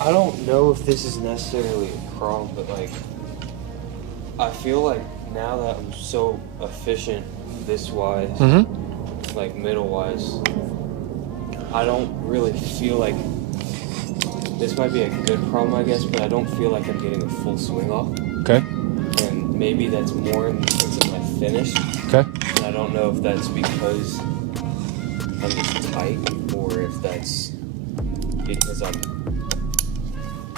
I don't know if this is necessarily a problem, but like, I feel like now that I'm so efficient this wise, like middle wise, I don't really feel like this might be a good problem, I guess, but I don't feel like I'm getting a full swing off. Okay. And maybe that's more in the sense of my finish. Okay. And I don't know if that's because I'm just tight or if that's because I'm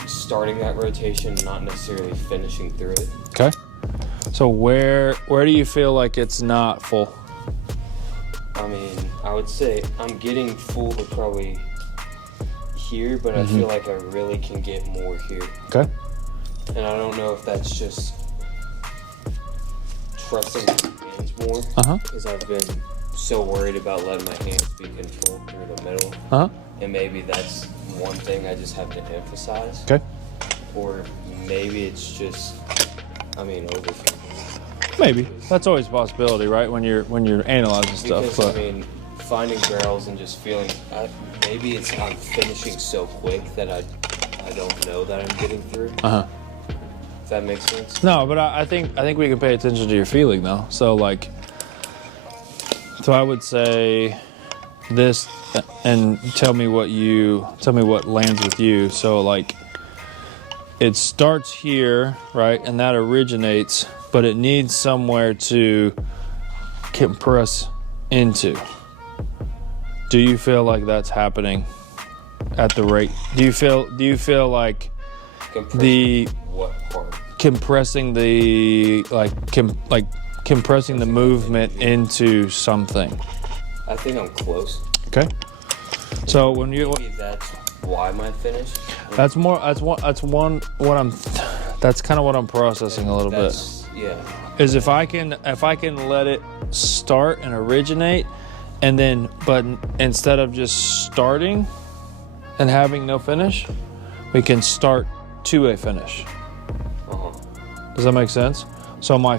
starting that rotation, not necessarily finishing through it. Okay. So where do you feel like it's not full? I mean, I would say I'm getting full to probably here, but I feel like I really can get more here. Okay. And I don't know if that's just trusting my hands more, because I've been so worried about letting my hands be controlled through the middle. And maybe that's one thing I just have to emphasize. Okay. Or maybe it's just, I mean, overthinking. Maybe. That's always a possibility, right? When you're analyzing stuff. Because, But I mean, finding barrels and just feeling, maybe it's I'm finishing so quick that I don't know that I'm getting through. If that makes sense. no, but I think we can pay attention to your feeling though. So like, so I would say this, and tell me what lands with you. So like, it starts here, right, and that originates, but it needs somewhere to compress into. Do you feel like that's happening at the rate? Do you feel like the what part? compressing the compressing the movement into something? I think I'm close. Okay. So when you Maybe that's why my finish. that's kind of what I'm processing a little bit. Yeah. Is if I can let it start and originate, and then but instead of just starting and having no finish, we can start to a finish. Does that make sense? So my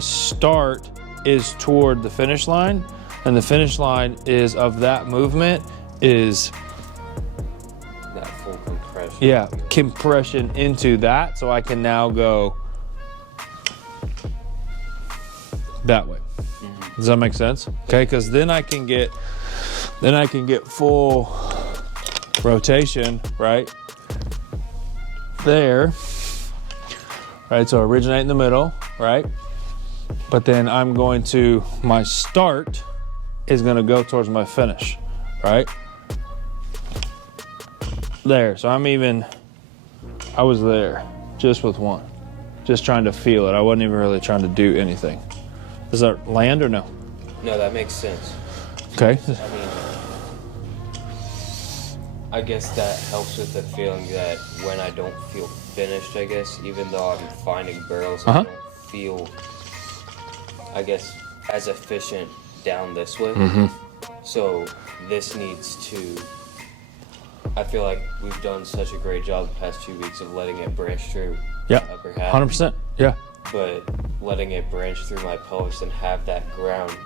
start is toward the finish line, and the finish line is of that movement is That full compression. yeah, compression into that, so I can now go that way. Does that make sense? Okay, because then I can get full rotation right there. Right, so originate in the middle, right? But then my start is gonna go towards my finish, right? There, so I was there just with one, just trying to feel it. I wasn't even really trying to do anything. Does that land or no? No, that makes sense. Okay. I mean, I guess that helps with the feeling that when I don't feel finished, I guess, even though I'm finding barrels, I don't feel, I guess, as efficient down this way. So this needs to, I feel like we've done such a great job the past 2 weeks of letting it branch through Yeah. upper half. 100%. Yeah. But letting it branch through my pelvis and have that ground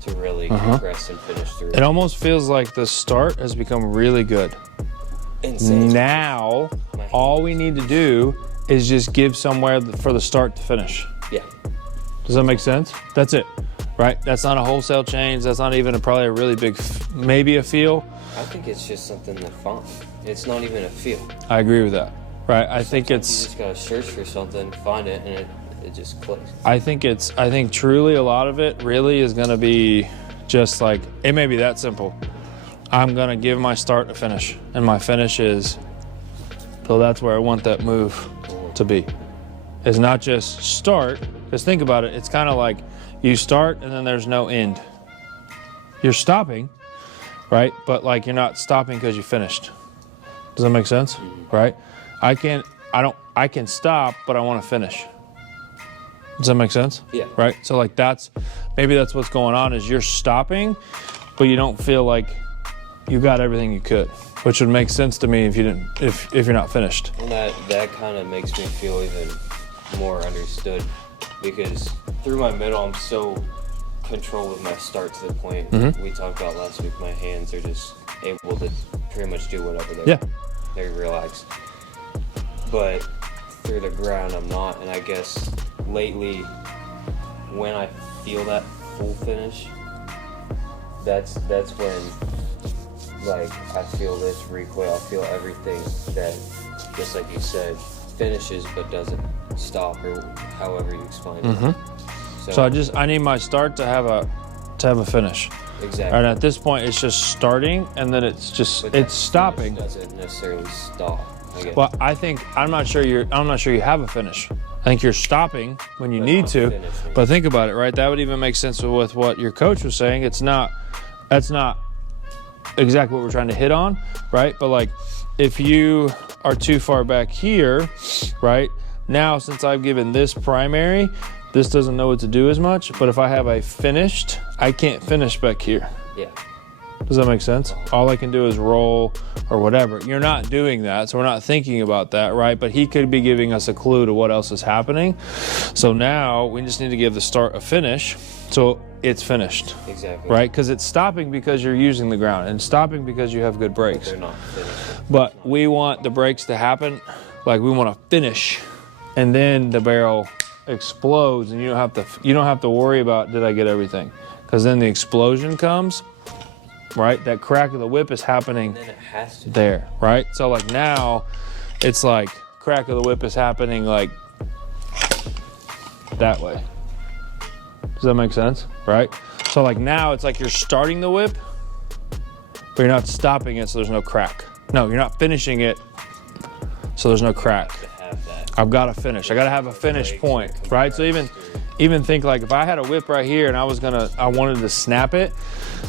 to really compress and finish through. It almost feels like the start has become really good. Insane. Now, all we need to do is just give somewhere for the start to finish. Yeah. Does that make sense? That's it, right? That's not a wholesale change. That's not even probably a really big, maybe a feel. I think it's just something to find. It's not even a feel. I agree with that, right? I think You it's, just gotta search for something, find it, and it just clicks. I think truly a lot of it really is going to be just like, it may be that simple. I'm going to give my start a finish, and my finish is, so that's where I want that move to be. It's not just start, because think about it, it's kind of like you start and then there's no end. You're stopping, right? But like you're not stopping because you finished. Does that make sense? Right? I can stop, but I want to finish. Does that make sense? Yeah. Right? So like maybe that's what's going on is you're stopping, but you don't feel like you got everything you could, which would make sense to me if you're not finished. And that kind of makes me feel even more understood, because through my middle, I'm so controlled with my start to the point we talked about last week. My hands are just able to pretty much do whatever they want. very relaxed. But through the ground, I'm not. And I guess lately, when I feel that full finish, that's when, like, I feel this recoil. I feel everything that, just like you said, finishes but doesn't stop, or however you explain it. So I need my start to have a finish. Exactly. And at this point, it's just starting, and then it's just But it's that stopping. finish doesn't necessarily stop, I guess. Well, I'm not sure you have a finish. I think you're stopping when you But need not to. finishing. But think about it, right? That would even make sense with what your coach was saying. That's not exactly what we're trying to hit on, right? But like, if you are too far back here, right? Now, since I've given this primary, this doesn't know what to do as much. But if I have a finished, I can't finish back here. Yeah. Does that make sense? All I can do is roll or whatever. You're not doing that, so we're not thinking about that, right? But he could be giving us a clue to what else is happening. So now we just need to give the start a finish, so it's finished, Exactly. right? Because it's stopping because you're using the ground, and stopping because you have good brakes. They're not finished. But we want the brakes to happen, like we want to finish, and then the barrel explodes, and you don't have to worry about, did I get everything? Because then the explosion comes, right? That crack of the whip is happening And then it has to. there, right? So like now, it's like crack of the whip is happening like that way. Does that make sense? Right? So like now it's like you're starting the whip, but you're not stopping it, so there's no crack. No, you're not finishing it, so there's no crack. To have that. I've got to finish. I got to have a finish point, right? So even think like if I had a whip right here and I wanted to snap it,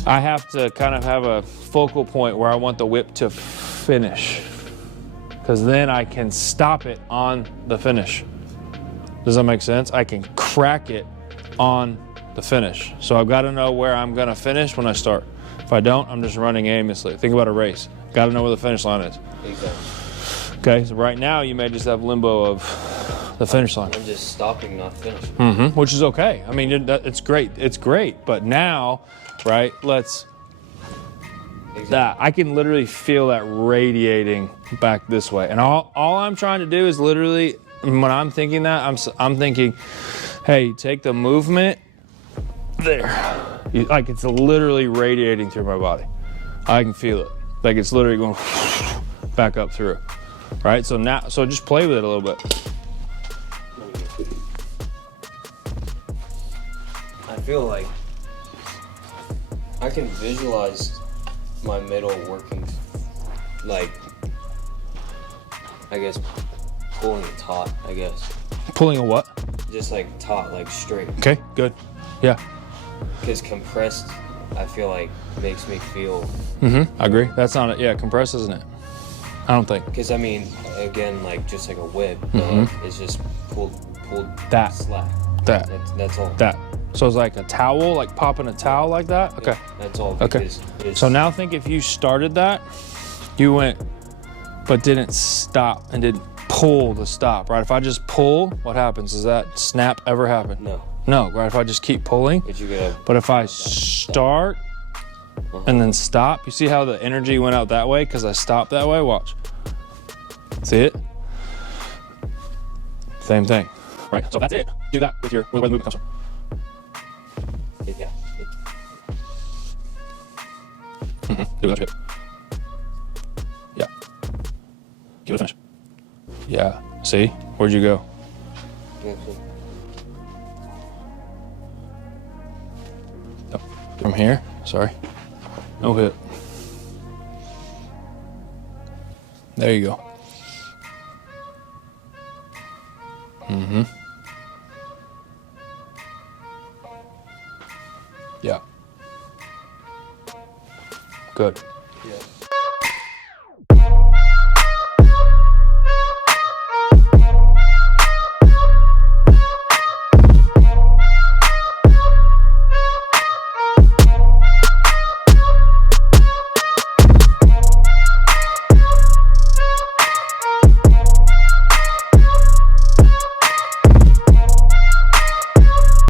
I have to kind of have a focal point where I want the whip to finish, because then I can stop it on the finish. Does that make sense? I can crack it on the finish. So I've got to know where I'm going to finish when I start. If I don't, I'm just running aimlessly. Think about a race. Got to know where the finish line is. Exactly. Okay, so right now you may just have limbo of the finish line. I'm just stopping, not finishing. Which is okay. I mean, it's great. It's great. But now, right, that I can literally feel that radiating back this way. And all I'm trying to do is literally, when I'm thinking that, I'm thinking, hey, take the movement there. Like it's literally radiating through my body. I can feel it. Like it's literally going back up through. Right? So just play with it a little bit. I feel like I can visualize my middle working, like, I guess, pulling it taut, I guess. Pulling a what? Just like taut, like straight. Okay, good. Yeah. Because compressed, I feel like, makes me feel. I agree. That's not it. Yeah, compressed, isn't it? I don't think. Because, I mean, again, like, just like a whip, it's just pulled That. slack. That. That's all. That. So it's like a towel, like popping a towel like that? Okay. That's all. Okay. Because it's, So now think if you started that, you went, but didn't stop and didn't pull the stop, right? If I just pull, what happens? Does that snap ever happen? No. No, right? If I just keep pulling. But you gotta. But if I start and then stop, you see how the energy went out that way because I stopped that way? Watch. See it? Same thing. Right, so that's it. Do that with where the movement comes from. Yeah. Do that. Yeah. Give it a finish. Yeah. See? Where'd you go? Oh, from here? Sorry. No hit. There you go. Yeah. Good. Yeah.